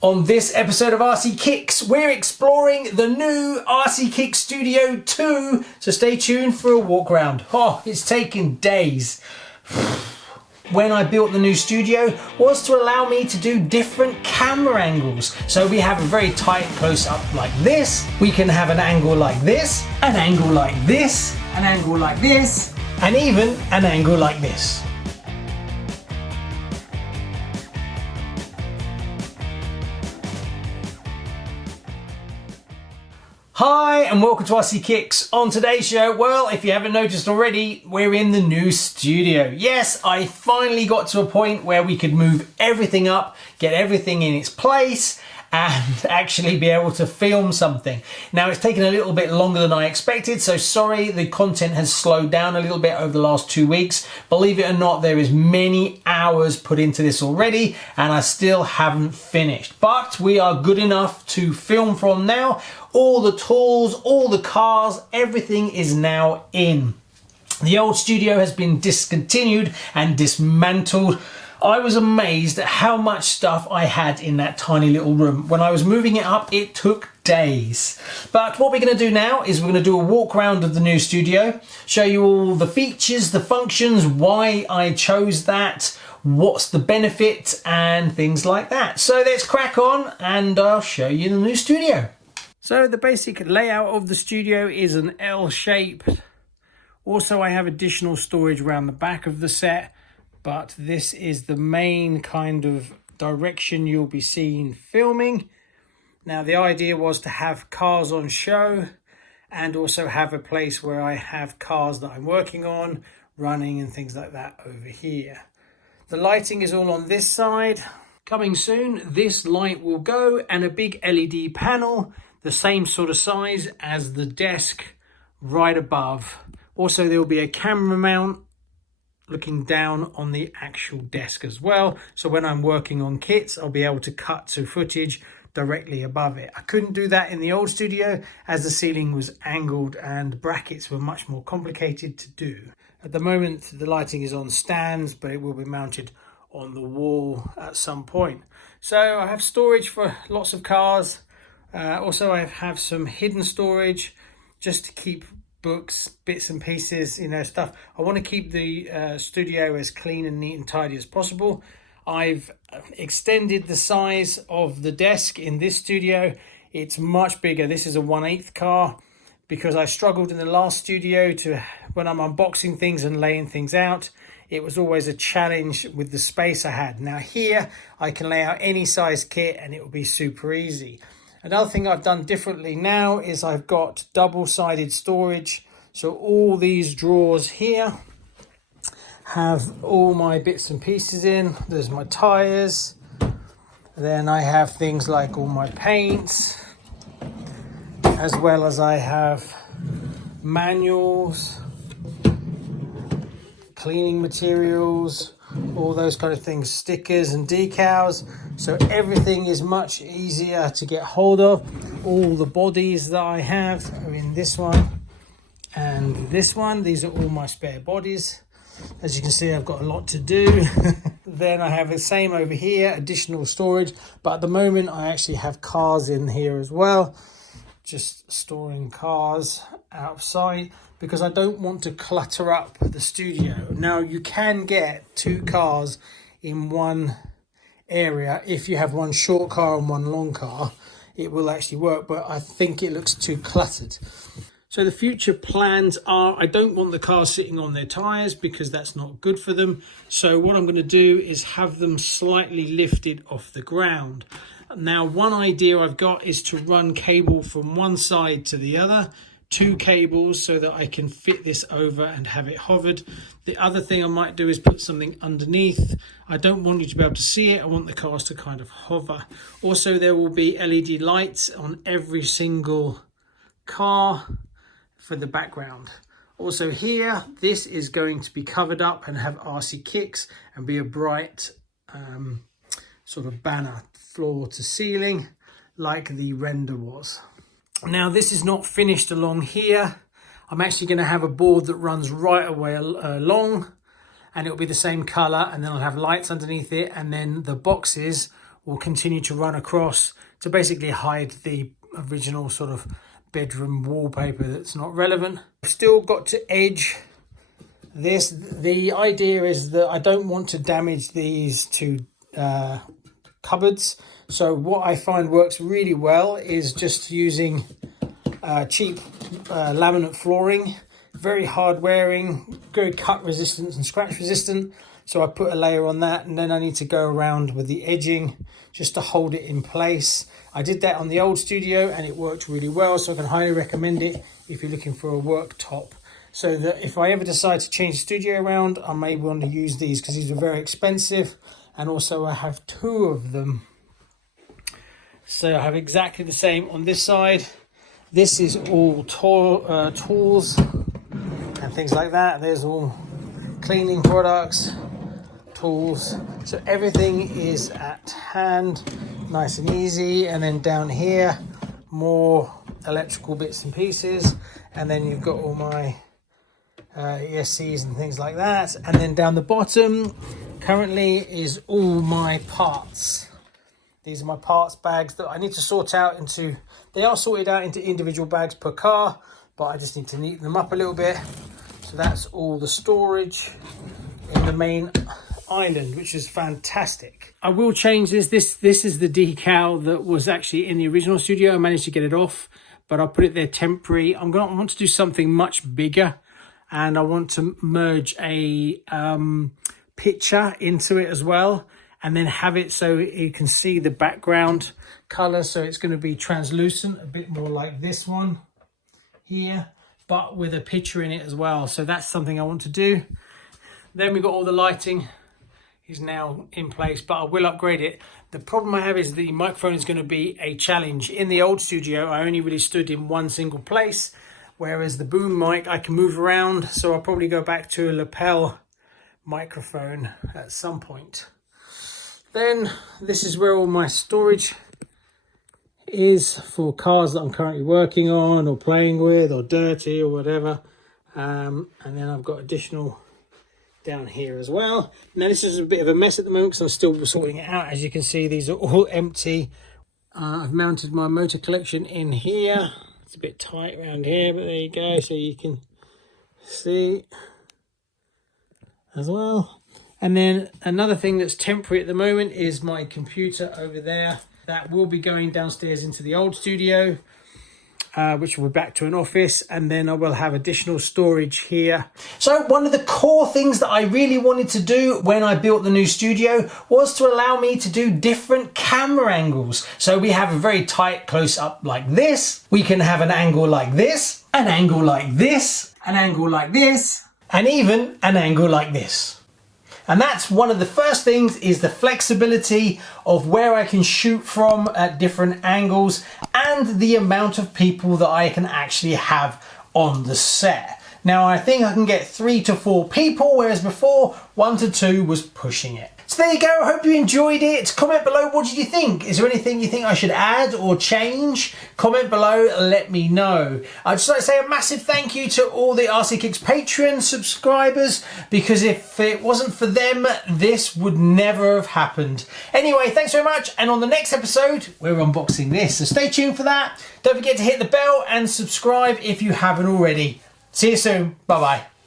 On this episode of RCKicks, we're exploring the new RCKicks Studio 2, so stay tuned for a walk around. Oh, it's taken days. When I built the new studio was to allow me to do different camera angles. So we have a very tight close-up like this, we can have an angle like this, an angle like this, an angle like this, and even an angle like this. Hi and welcome to RCKicks. On today's show, well, if you haven't noticed already, we're in the new studio. Yes, I finally got to a point where we could move everything up, get everything in its place, and actually be able to film something. Now, it's taken a little bit longer than I expected, so sorry, the content has slowed down a little bit over the last 2 weeks. Believe it or not, there is many hours put into this already, and I still haven't finished. But we are good enough to film from now. All the tools, all the cars, everything is now in. The old studio has been discontinued and dismantled. I was amazed at how much stuff I had in that tiny little room. When I was moving it up, it took days. But what we're going to do now is we're going to do a walk around of the new studio, show you all the features, the functions, why I chose that, what's the benefit, and things like that. So let's crack on and I'll show you the new studio. So the basic layout of the studio is an L shape. Also, I have additional storage around the back of the set, but this is the main kind of direction you'll be seeing filming. Now, the idea was to have cars on show and also have a place where I have cars that I'm working on, running and things like that over here. The lighting is all on this side. Coming soon, this light will go and a big LED panel, the same sort of size as the desk right above. Also, there will be a camera mount looking down on the actual desk as well. So when I'm working on kits, I'll be able to cut to footage directly above it. I couldn't do that in the old studio as the ceiling was angled and brackets were much more complicated to do. At the moment, the lighting is on stands, but it will be mounted on the wall at some point. So I have storage for lots of cars. Also, I have some hidden storage just to keep books, bits and pieces, stuff. I want to keep the studio as clean and neat and tidy as possible. I've extended the size of the desk in this studio. It's much bigger. This is a 1/8 car because I struggled in the last studio when I'm unboxing things and laying things out. It was always a challenge with the space I had. Now here, I can lay out any size kit and it will be super easy. Another thing I've done differently now is I've got double-sided storage. So all these drawers here have all my bits and pieces in. There's my tires. Then I have things like all my paints, as well as I have manuals, cleaning materials, all those kind of things, stickers and decals. So everything is much easier to get hold of. All the bodies that I have are in this one and this one. These are all my spare bodies. As you can see, I've got a lot to do. Then I have the same over here, additional storage. But at the moment, I actually have cars in here as well. Just storing cars outside because I don't want to clutter up the studio. Now, you can get 2 cars in one area. If you have one short car and one long car, it will actually work, but I think it looks too cluttered. So the future plans are, I don't want the cars sitting on their tires because that's not good for them. So what I'm going to do is have them slightly lifted off the ground. Now, one idea I've got is to run cable from one side to the other, 2 cables, so that I can fit this over and have it hovered. The other thing I might do is put something underneath. I don't want you to be able to see it. I want the cars to kind of hover. Also, there will be LED lights on every single car for the background. Also here, this is going to be covered up and have RCKicks and be a bright sort of banner, floor to ceiling, like the render was. Now, this is not finished along here. I'm actually going to have a board that runs right away along, and it'll be the same color, and then I'll have lights underneath it, and then the boxes will continue to run across to basically hide the original sort of bedroom wallpaper that's not relevant. I've still got to edge this. The idea is that I don't want to damage these two cupboards. So what I find works really well is just using cheap laminate flooring, very hard wearing, very cut resistant and scratch resistant. So I put a layer on that, and then I need to go around with the edging just to hold it in place. I did that on the old studio and it worked really well, so I can highly recommend it if you're looking for a worktop. So that if I ever decide to change the studio around, I may want to use these because these are very expensive, and also I have two of them. So I have exactly the same on this side. This is all tools and things like that. There's all cleaning products, tools. So everything is at hand, nice and easy. And then down here, more electrical bits and pieces. And then you've got all my ESCs and things like that. And then down the bottom, currently is all my parts. These are my parts bags that I need to sort out into, they are sorted out into individual bags per car, but I just need to neaten them up a little bit. So that's all the storage in the main island, which is fantastic. I will change this. This is the decal that was actually in the original studio. I managed to get it off, but I'll put it there temporary. I want to do something much bigger, and I want to merge a picture into it as well, and then have it so you can see the background color. So it's going to be translucent, a bit more like this one here, but with a picture in it as well. So that's something I want to do. Then we've got all the lighting is now in place, but I will upgrade it. The problem I have is the microphone is going to be a challenge. In the old studio, I only really stood in one single place, whereas the boom mic, I can move around. So I'll probably go back to a lapel microphone at some point. Then this is where all my storage is for cars that I'm currently working on or playing with or dirty or whatever. And then I've got additional down here as well. Now this is a bit of a mess at the moment because I'm still sorting it out. As you can see, these are all empty. I've mounted my motor collection in here. It's a bit tight around here, but there you go, so you can see as well. And then another thing that's temporary at the moment is my computer over there. That will be going downstairs into the old studio, which will be back to an office, and then I will have additional storage here. So one of the core things that I really wanted to do when I built the new studio was to allow me to do different camera angles. So we have a very tight close up like this. We can have an angle like this, an angle like this, an angle like this, and even an angle like this. And that's one of the first things, is the flexibility of where I can shoot from at different angles and the amount of people that I can actually have on the set. Now I think I can get 3 to 4 people, whereas before 1 to 2 was pushing it. So there you go, I hope you enjoyed it. Comment below, what did you think? Is there anything you think I should add or change? Comment below, let me know. I'd just like to say a massive thank you to all the RCKicks Patreon subscribers, because if it wasn't for them, this would never have happened. Anyway, thanks very much, and on the next episode, we're unboxing this, so stay tuned for that. Don't forget to hit the bell and subscribe if you haven't already. See you soon, bye bye.